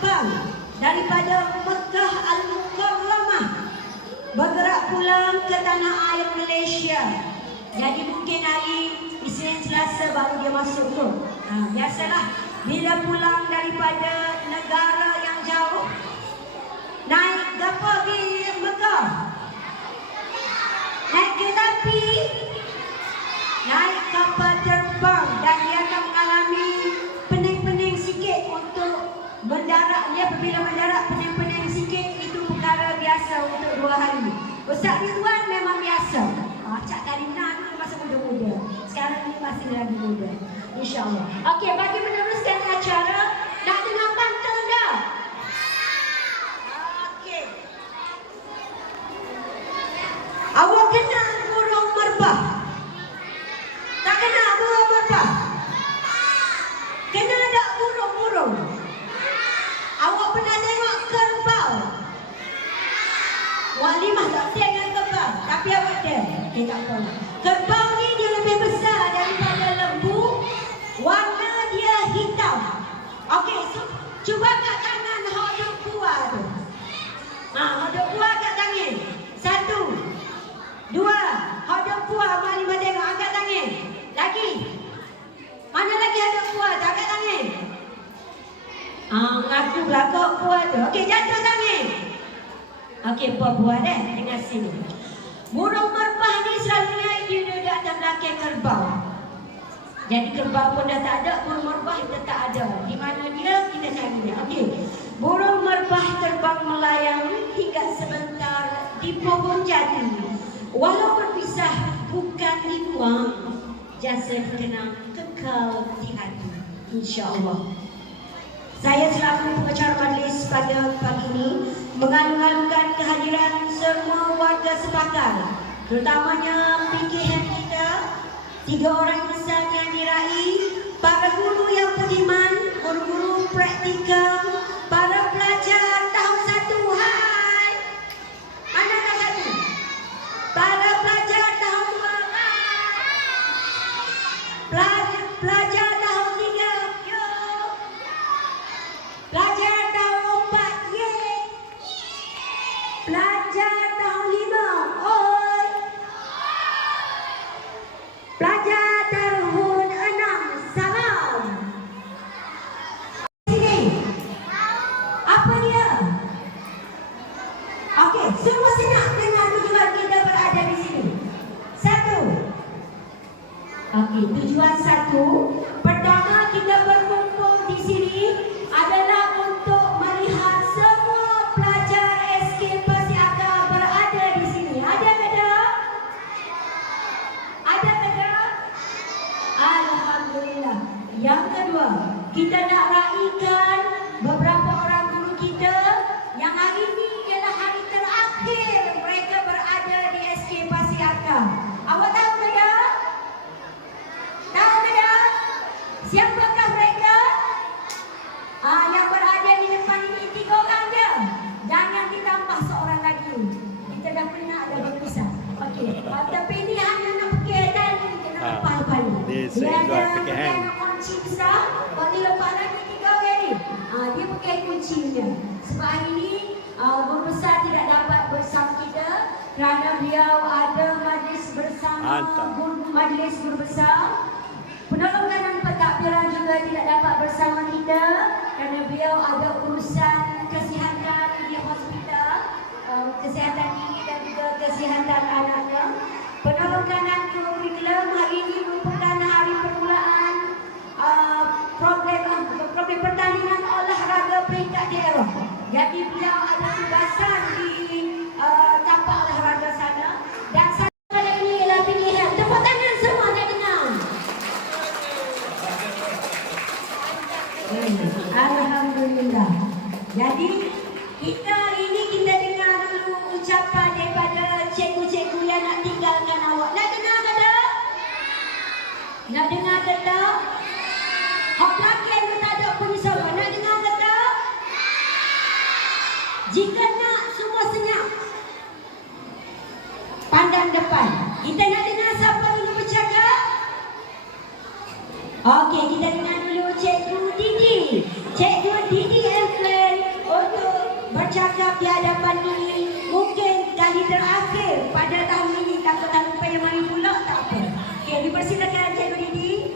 terbang daripada Mekah Al-Mukarramah bergerak pulang ke tanah air Malaysia. Jadi mungkin hari Isnin Selasa baru dia masuk tu. Biasalah bila pulang daripada negara yang jauh, naik apa di Mekah? Naik kereta api, naik kapal terbang, dan dia akan mengalami pening-pening sikit untuk mendarat. Dia apabila mendarat pening-pening sikit itu perkara biasa untuk 2 hari. Ustaz Ridwan memang biasa. Cak Karina ni masa muda-muda. Sekarang ni masih lagi muda. InsyaAllah. Okey, bagi meneruskan acara, nak dengar pantun dah? Okey. Awak kenal burung merbah? Tak kenal burung merbah? Kenal tak burung-burung? Awak pernah tengok kerbau? Wak Limah tak tengok kerbau, tapi awak ada. Okey, tak apa. Kerbau ni dia lebih besar daripada lembu. Warna dia hitam. Okey, cuba kat tangan hok duk buah tu. Hok duk buah kat tangan. 1, 2. Hok duk buah, Mak Limah tengok, angkat tangan. Lagi. Mana lagi ada buah tak angkat tangan? Ngaku belakang buah tu. Okey, jatuh tangan. Okey, buah dah. Tengah sini. Burung merbah ni selalunya dia duduk atas belakang kerbau. Jadi kerbau pun dah tak ada, burung merbah dah tak ada. Di mana dia, kita cari dia. Okey. Burung merbah terbang melayang hingga sebentar di pohon jati. Walau berpisah bukan dibuang, jasad kenang kekal di hati. InsyaAllah. Saya selaku pengacara majlis pada pagi ini mengalu-alukan kehadiran semua warga sepakat, terutamanya PKM kita, 3 orang insan yang diraih, para guru yang budiman, guru-guru praktikal, para pelajar tahun 1. Hai! Mana tahun 1? Para pelajar tahun 2. Pelajar tahun 3. Yo! Pelajar tahun 4. Ye! Pelajar tahun 5. Oi! Pelajar tahun 6. Salam! Sini! Apa dia? Okey, semua senak dengan tujuan kita berada di sini. 1. Okey, tujuan 1. Pertama kita berkumpul di sini adalah untuk melihat semua pelajar SK Pasiaka berada di sini. Ada tak? Ada tak? Alhamdulillah. Yang kedua, kita nak raikan beberapa orang guru kita yang hari ini ialah hari terakhir mereka berada di SK Pasiaka. Awak tahu tak? Tahu tak? Siapakah mereka? Yang berada di depan ini 3 orang je. Jangan ditambah seorang lagi. Kita dah pernah ada berpisah. Okey. Tapi ini hanya nak pakai tadi. Kita nak lepas-lepas ni. Dia ada pakai kunci besar. Bagi lepas lagi 3 orang ni. Dia pakai kuncinya. Sebab hari ini guru besar tidak dapat bersama kita kerana beliau ada majlis bersama majlis guru besar. Penolong kanan pentadbiran juga tidak dapat bersama kita kerana beliau ada urusan kesihatan di hospital, kesihatan gigi dan juga kesihatan anaknya. Penolong kanan kurikulum hari ini merupakan hari permulaan program pertandingan olahraga peringkat daerah. Jadi beliau ada tugasan di tapak olahraga sana. Dan saya pada ini ialah PKM. Tepuk tangan semua nak dengar. Alhamdulillah. Jadi kita ini kita dengar dulu ucapan daripada cikgu-cikgu yang nak tinggalkan awak. Nak dengar ke tak? Nak dengar ke tak? Hak belakang tu tak ada bunyi sama. Nak dengar ke tak? Jika nak semua senyap, pandang depan. Kita nak dengar siapa dulu bercakap? Okey, kita dengar dulu Cikgu Didi. Cikgu Didi Elflen bercakap di hadapan ini mungkin kali terakhir pada tahun ini. Takut tak lupa yang mari pula, tak apa. Okey, dipersilakan Cikgu Didi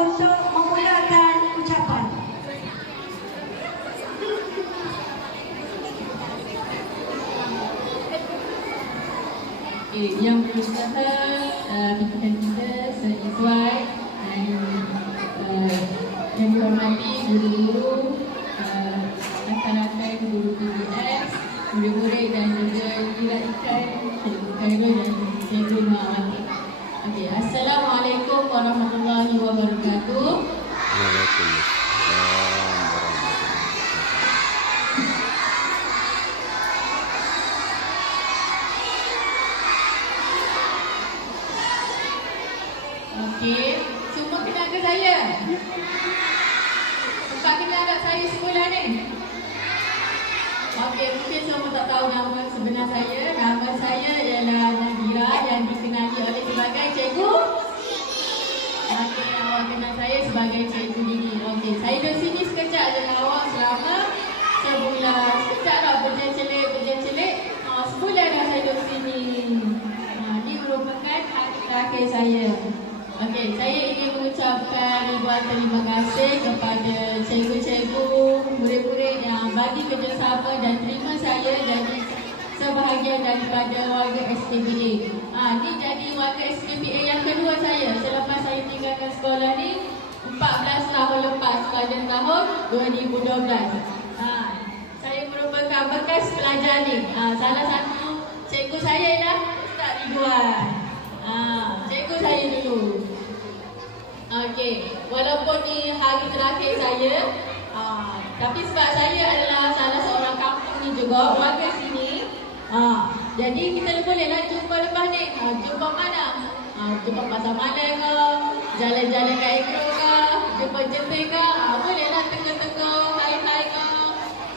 untuk memulakan ucapan. Okay, yang berusaha pimpinan kita Sir Izwan dan yang dihormati guru-guru, rakan-rakan guru PBS, murid-murid dan juga diraihkan Cikgu Khairul dan Cikgu Mawati. Okay, Assalamualaikum warahmatullahi wabarakatuh. Waalaikumsalam. Okey, semua kenal ke saya? Sempat kenal tak saya sekolah ni? Okey, mungkin semua tak tahu nama sebenar saya. Nama saya ialah Nadira yang dikenali oleh sebagai Cikgu. Okey, awak kenal saya sebagai Cikgu Didi. Okey, saya di sini sekejap dengan awak selama sebulan. Sekejap lah berjelik-jelik. Sebulan dah saya di sini. Ini merupakan hari terakhir saya. Okey, saya ingin mengucapkan ribuan terima kasih kepada cikgu-cikgu, murid-murid yang bagi kerjasama dan terima saya jadi sebahagian daripada warga SKPA. Ini jadi warga SKPA yang kedua saya selepas saya tinggalkan sekolah ni 14 tahun lepas pada tahun 2012. Saya merupakan bekas pelajar ni. Salah satu cikgu saya ialah Ustaz Ridwan. Cikgu saya dulu. Okey, walaupun ni hari terakhir saya, tapi sebab saya adalah salah seorang kampung ni juga, warga sini, jadi kita bolehlah jumpa lepas ni. Jumpa mana? Jumpa pasar malam ke, jalan-jalan kat Agro ke, jumpa jepit ke, bolehlah teka-teka, hai-hai ke,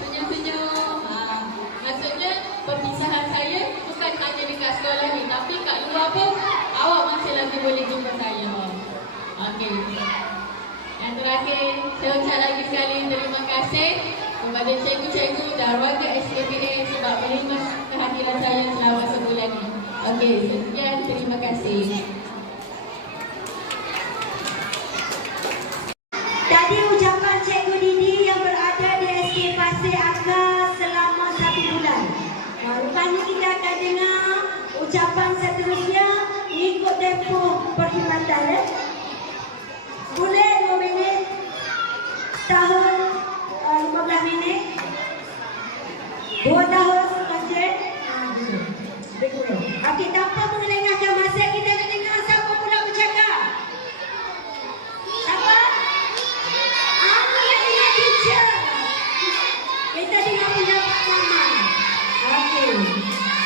senyum-senyum. Maksudnya perpisahan saya bukan hanya dekat sekolah ni, tapi kat luar pun awak masih lagi boleh jumpa saya. Okey. Yang terakhir, saya ucap lagi sekali terima kasih kepada cikgu-cikgu dan warga SKPA sebab menerima kehadiran saya selama sebulan ini. Okey, sekian, terima kasih. Tadi ucapan Cikgu Didi yang berada di SK Pasir Aka selama 1 bulan. Lepas ni kita akan dengar ucapan seterusnya mengikut tempoh perkhidmatan. Boleh 2 minit, tahun 15 minit, 2 tahun sekejap. Okey, tanpa mengelengahkan masa, kita nak dengar siapa pula bercakap. Siapa? Aku yang dengar teacher. Kita dengar pendapat mama. Okey.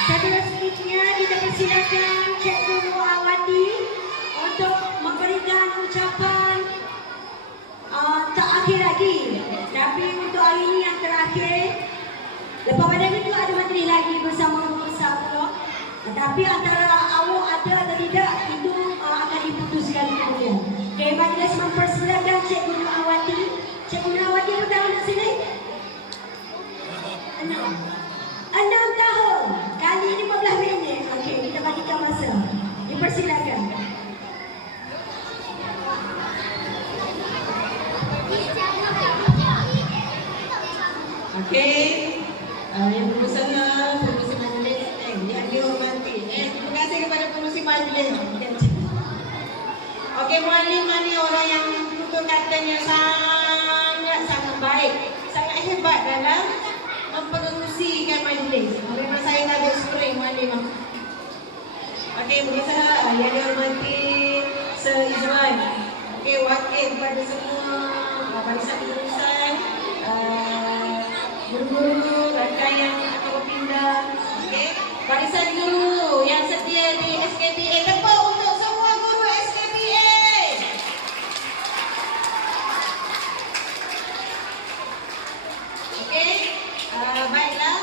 Seterusnya kita persilakan Cikgu Mawati untuk memberikan ucapan terakhir lagi. Tapi untuk hari ini yang terakhir. Lepas pada itu ada menteri lagi bersama-sama. Tapi antara awak ada atau tidak, itu akan diputuskan kemudian. Okey, majlis mempersilakan Cikgu Mawati. Cikgu Mawati berapa tahun di sini? 6 tahun. Kali ini 15 minit. Okey, kita bagikan masa. Dipersilakan. Okey, yang berusaha pengurusi majlis yang dihormati. Terima kasih kepada pengurusi majlis. Okey, Muallim ni orang yang tutur katanya sangat baik, sangat hebat dalam mempengerusikan majlis. Memang saya tak bersyukur Muallim. Okey, berusaha yang dihormati Sir Izwan. Okey, wakil kepada semua barisan pengurusan, guru-guru, rakan yang akan berpindah. Okey, barisan guru yang setia di SKPA. Tepuk untuk semua guru SKPA. Okey, baiklah.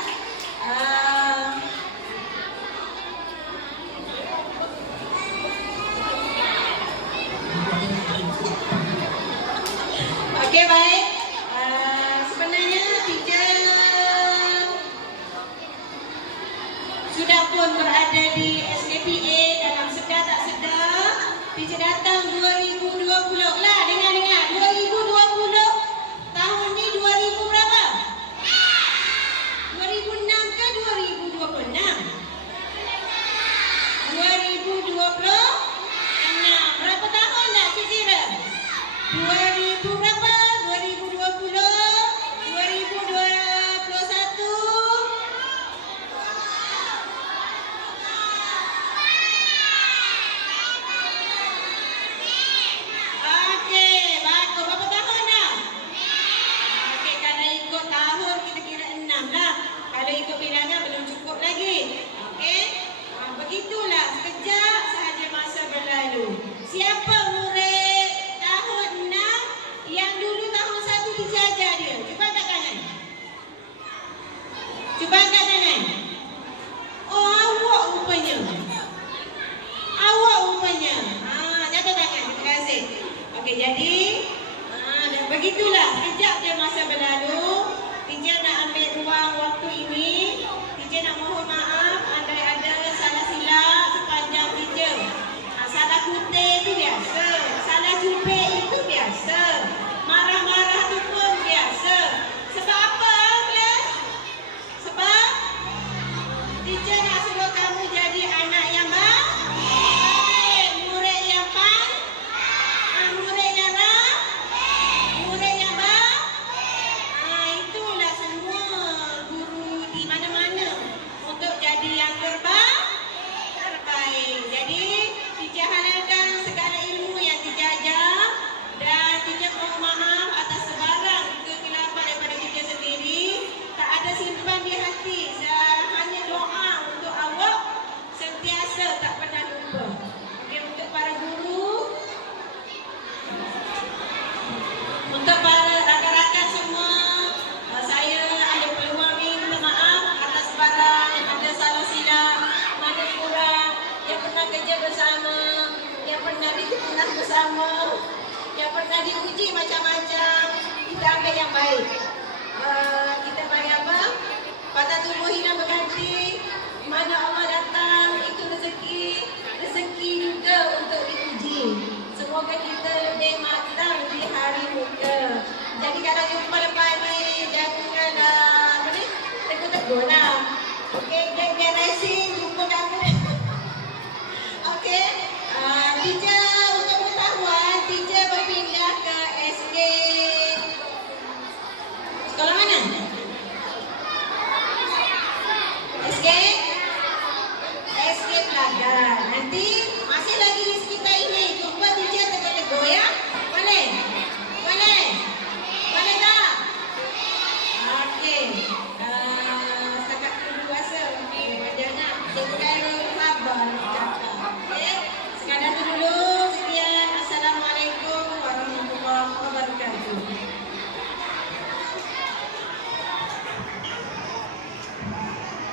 Okey, baik. Sebenarnya teacher sudah pun berada di SKPA dalam sedar tak sedar. Teacher datang 2020 lah, dengar 2020 tahun ni 2000 berapa? 2006 ke 2026? 2026. Berapa tahun dah Cik Zira? 2000 berapa? 2020, 2021. Okey, bagus. Berapa tahun dah? Okey, kalau ikut tahun kita kira 6 lah. Kalau ikut bilangan belum cukup lagi. Okey? Begitulah, sekejap sahaja masa berlalu. Siapa murid tahun 6 yang dulu tahun 1 dijajar dia? Cuba angkat tangan. Cuba angkat tangan. Oh, awak rupanya. Awak rupanya. Jatuh tangan. Terima kasih. Okey, jadi dan begitulah, sekejap je masa berlalu. Teacher nak ambil ruang waktu ini. Teacher nak mohon maaf andai ada salah silap sepanjang teacher. Salah kutip itu biasa. Salah jubik itu biasa. Marah-marah itu pun biasa. Sebab apa, kelas? Sebab teacher nak suruh kamu jadi anak yang baik, murid yang murid yang murid yang itulah semua guru di mana-mana untuk jadi yang terbaik. Jadi teacher harapkan segala ilmu yang dijajar, dan teacher mohon maaf atas sebarang kekeliruan daripada teacher sendiri. Tak ada simpan di hati. Hanya doa untuk awak sentiasa tak pernah lupa. Okey, untuk para guru, untuk para rakan-rakan semua, saya ada peluang ni minta maaf atas sebarang ada salah silap, mana kurang, yang pernah kerja bersama, yang pernah dikenakan bersama, yang pernah diuji macam-macam. Kita ambil yang baik. Kita panggil apa? Patah tubuh hilang berganti. Mana Allah datang itu rezeki juga untuk diuji. Semoga kita lebih matang di hari muka. Jadi kalau jumpa lepas ni, jangan tegur-tegur lah. Okey, biar racing jumpa kamu. Okey, teacher untuk pengetahuan, teacher berpindah ke SK. Sekolah mana? SK Pelajar. Nanti masih lagi di sekitar ini. Jumpa teacher tegur-tegur ya. Boleh? Boleh? Boleh tak? Okey. Setakat dulu puasa. Jangan tegur sabar nak cakap. Okey. Sekadar tu dulu. Sekian. Assalamualaikum warahmatullahi wabarakatuh.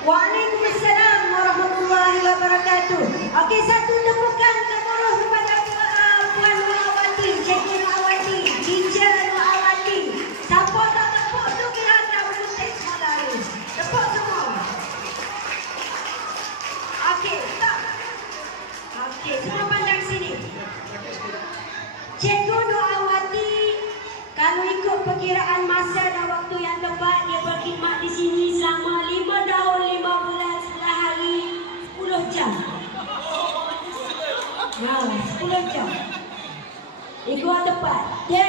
Waalaikumsalam warahmatullahi wabarakatuh. Okey, satu tepukan kemuruh kepada Puan Nurawati, Cikgu Nurawati, Teacher Nurawati. Siapa tak tepuk tu kira tak boleh teks sekolah ni. Tepuk semua. Okey, stop. Okey, semua pandang sini. Cikgu Nurawati, kalau ikut perkiraan masa dan waktu yang tepat, dia berkhidmat di sini selama 5 tahun, 5 bulan, 11 hari, 10 jam. Wow, 10 jam. Ikut tepat. Dia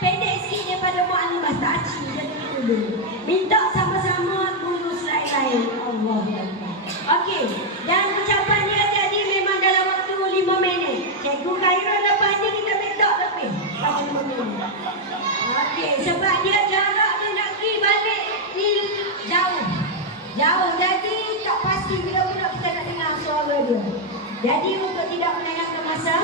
pendek sikit daripada Mu'alimah Ta'aci dan dulu. Minta sama-sama guru lain-lain. Allah. Okey, dan ucapan dia tadi memang dalam waktu 5 minit. Cikgu Khairul lepas ni kita minta lebih pada 5 minit. Okey, sebab dia jarak dia nak pergi balik ni jauh. Jauh, jadi tak pasti bila-bila kita nak dengar suara dia. Jadi untuk tidak melengahkan masa,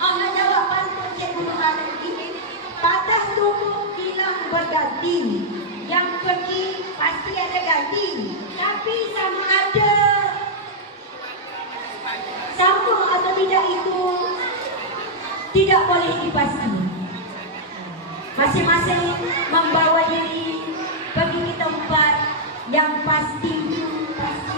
nak jawab pantun Cikgu Nurawati. Patah tubuh hilang berganti. Yang pergi pasti ada ganti. Tapi sama ada, sama atau tidak itu tidak boleh dipasti. Masing-masing membawa diri pergi ke tempat yang pasti itu pasti.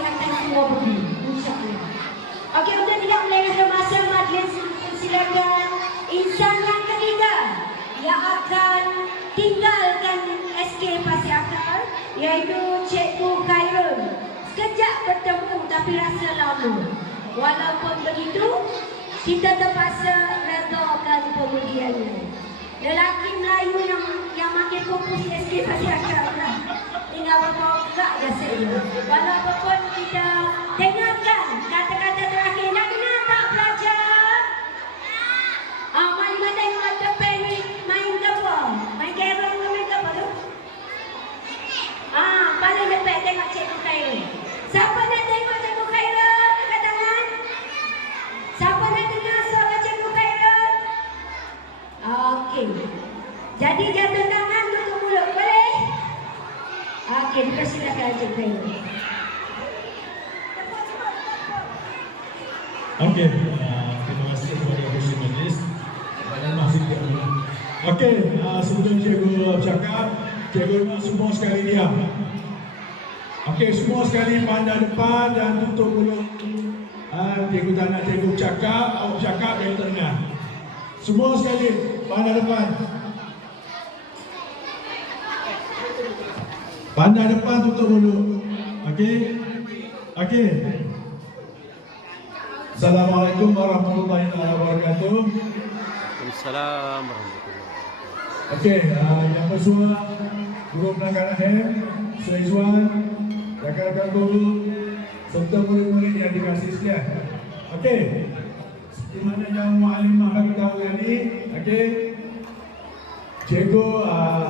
Cikgu Khairul. Sekejap bertemu tapi rasa lama. Walaupun begitu, kita terpaksa redakan pemudiannya. Lelaki Melayu yang makin fokus di SK Pasir Akar lah. Tinggal berapa gak jasa dia. Walaupun kita dengarkan kata-kata terakhir. Nak dengar tak pelajar? Mari kita tengok depan ni main ke apa? Main kerong ke main ke apa tu? Paling depan tengok Cikgu Khairul. Siapa nak tengok Cikgu Khairul? Angkat tangan. Siapa nak dengar suara Cikgu Khairul? Okey. Jadi jatuh tangan tutup mulut. Boleh? Okey, dipersilakan Cikgu Khairul. Okey, terima kasih kepada Presiden Majlis. Okey, sebelum cikgu bercakap, cikgu nak semua sekali diam. Okey, semua sekali pandang depan dan tutup mulut. Cikgu tak nak cikgu cakap, awak cakap cikgu tak dengar. Semua sekali pandang depan. Pandang depan, tutup mulut. Okey? Okey. Assalamualaikum warahmatullahi wabarakatuh. Waalaikumsalam warahmatullahi wabarakatuh. Okey, yang bersua guru pelanggan akhir, Sulaiman, rakan-rakan guru, serta murid-murid yang dikasihi sekalian. Okey, seperti mana yang Mu'alimah bagi tahu tadi, okey, cikgu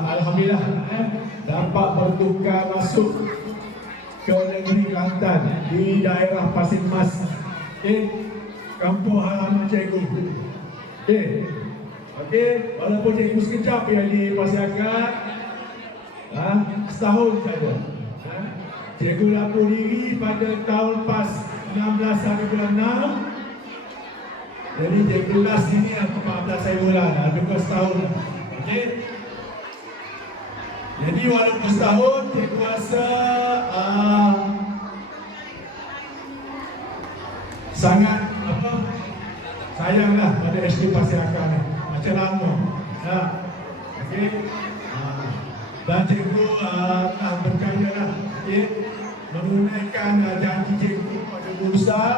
alhamdulillah dapat bertukar masuk ke negeri Kelantan di daerah Pasir Mas. Okey, kampung halaman cikgu. Okey. Okey, walaupun cikgu sekejap yang di Pasir Akar, setahun saja. Cikgu lapor diri pada tahun PAS 16 hari bulan 6. Jadi cikgu last ini 14 hari bulan, bukan setahun. Okey. Jadi walaupun setahun, cikgu rasa sangat sayanglah pada SK Pasir Akar ni. Macam lama. Okey. Dan cikgu nak berkaya lah. Okey. Menunaikan janji cikgu pada guru besar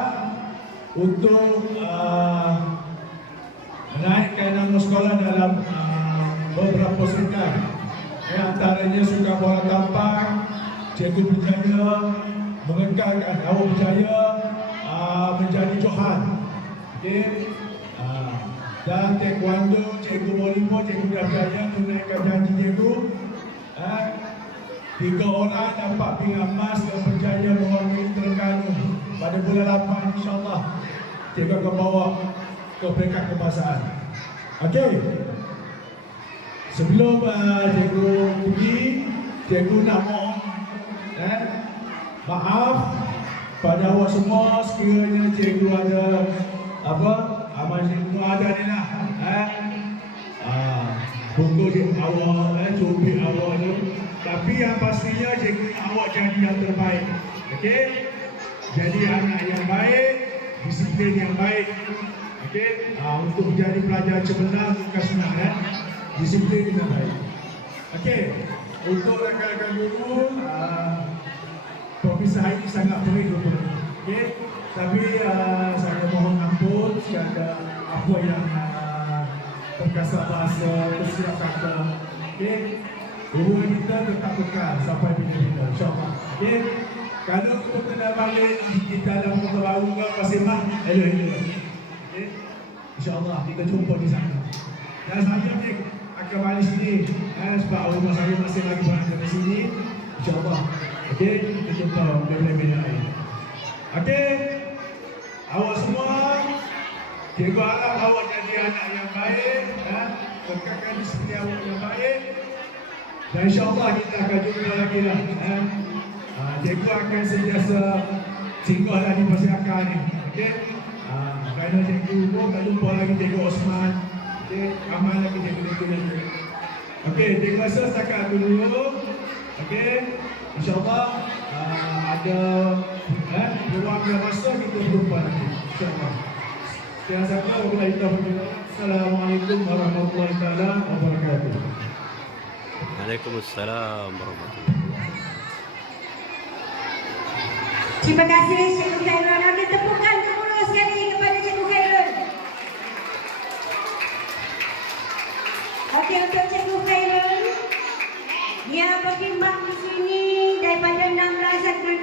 untuk menaikkan nama sekolah dalam beberapa sukan. Antaranya sukan bola tampar, cikgu berjaya mengekalkan awak berjaya menjadi johan. Okey. Dan taekwondo, cikgu Molimo, cikgu dah berjaya menunaikan janji cikgu. 3 orang dapat pinggan emas dan berjaya mewakili Terengganu pada bulan 8 insyaAllah. Cikgu akan bawa ke peringkat kebangsaan. Okey. Sebelum cikgu pergi, cikgu nak mohon maaf pada awak semua sekiranya cikgu ada cikgu ada ni lah pukul awak, cubit awak tu. Tapi yang pastinya cikgu awak jadi yang terbaik. Okey? Jadi anak yang baik, disiplin yang baik. Okey? Untuk menjadi pelajar cemerlang bukan senang disiplin yang baik. Okey? Untuk rakan-rakan guru, perpisahan ini sangat perih guru. Okey? Tapi saya mohon ampun jika ada apa yang terkasar bahasa, tersilap kata. Okey? Hubungan kita tetap kekal sampai bila-bila, insyaAllah. Okey? Kalau kita kena balik kita dalam kota baru ke Pasir Mas, elok-elok. Okey? InsyaAllah kita jumpa di sana. Dan saya ni akan balik sini sebab rumah saya masih lagi berada di sini. InsyaAllah. Okey? Kita jumpa bila-bila lain. Okey? Awak semua, cikgu harap awak jadi anak yang baik, kekalkan disiplin awak yang baik. Dan insyaAllah kita akan jumpa lagi lah. Cikgu akan sentiasa singgah lagi Pasir Akar ni. Okey? Kerana cikgu pun tak jumpa lagi cikgu Osman. Okey? Ramai lagi cikgu-cikgu lagi. Okey, cikgu rasa setakat itu dulu. Okey? InsyaAllah ada peluang yang masa kita jumpa lagi. InsyaAllah. Sekian sahaja. Assalamualaikum warahmatullahi wabarakatuh. Waalaikumsalam warahmatullahi wabarakatuh. Terima kasih Cikgu Khairul. Kita tepukan dulu sekali kepada Cikgu Khairul. Okey, untuk Cikgu Khairul, dia bertimbang di sini daripada 16 April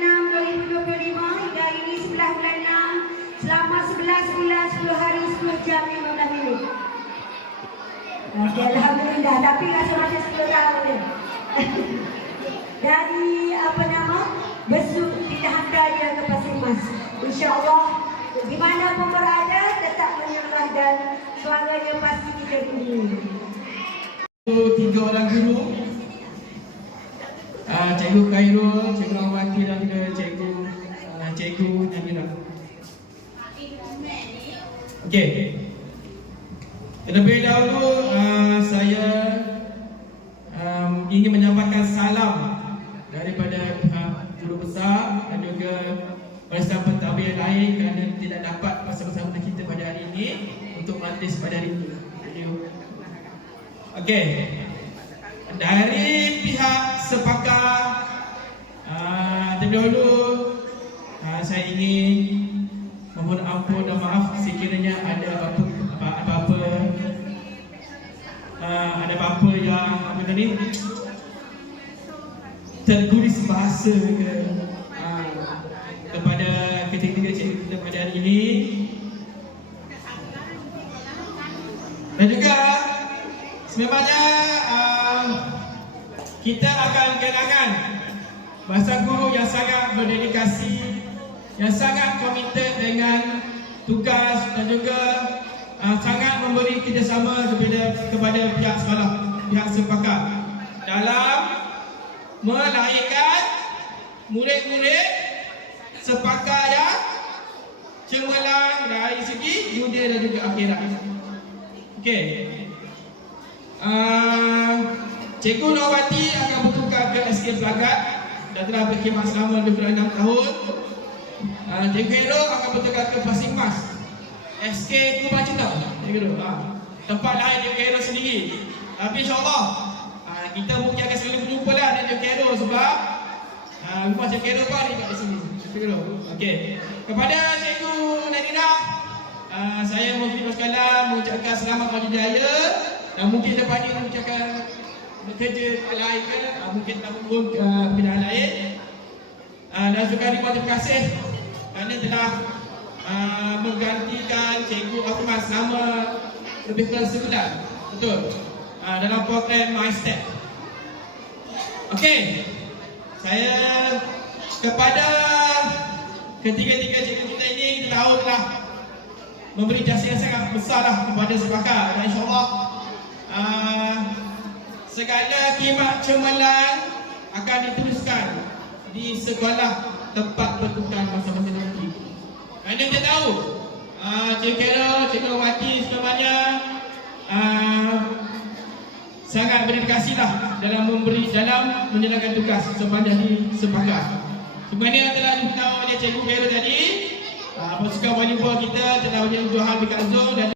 2025 hingga hari ini 11 bulan 6 selama 11 bulan 10 hari 10 jam 15 minit. Okey, alhamdulillah, tapi rasa macam 10 tahun. Dari besuk pilihan raya ke Pasir Mas. InsyaAllah di mana pun berada tetap menyerah dan suaranya pasti kita tinggi. 3 orang guru, Cikgu Khairul, Cikgu Awati dan juga Cikgu Nabila. Okey. Terlebih dahulu saya ingin menyampaikan salam daripada guru besar dan juga bersama pentadbir lain kerana tidak dapat bersama-sama dengan kita pada hari ini untuk majlis pada hari ini. Okey. Dari pihak Sepakar, terlebih dahulu saya ingin memohon ampun dan maaf sekiranya ada apa-apa yang terguris bahasa kepada ketiga cikgu kita pada hari ini. Dan juga sememangnya kita akan kehilangan bahasa guru yang sangat berdedikasi, yang sangat komited dengan tugas dan juga sangat memberi kerjasama kepada pihak sekolah, pihak Sepakar dalam melahirkan murid-murid Sepakar yang cemerlang dari segi dunia dan juga akhirat. Okey. Cikgu Nawati akan bertukar ke SK Pelagat dan telah berkhidmat selama 26 tahun. Cikgu Khairul akan bertukar ke Pasir Mas, SK Kubah Cinta. Tempat lain Cikgu Khairul sendiri. Tapi insyaAllah kita mungkin akan sekali berjumpa lah dengan Cikgu Khairul sebab rumah Cikgu Khairul pun ada kat sini. Okey. Kepada Cikgu Nadina, saya mungkin sekalian mengucapkan selamat maju jaya dan mungkin depan ini mengucapkan bekerja lain ke, mungkin tak membuat pekerjaan lain. Dan juga terima kasih kerana telah menggantikan Cikgu Ahmad selama lebih kurang sebulan. Betul. Dalam program MyStep. Okey. Saya kepada ketiga-tiga cikgu kita ini, kita tahu telah memberi jasa yang sangat besar kepada Sepakar. Dan insyaAllah segala khidmat cemerlang akan diteruskan di sekolah tempat bertukar masing-masing nanti. Kerana kita tahu Cikgu Khairul, Cikgu Awati semuanya sangat berdedikasi dalam menjalankan tugas sepanjang di Sepakar. Sebenarnya telah diberitahu oleh Cikgu Khairul tadi, pasukan volleyball kita telah menjadi 2 hal dekat zon dan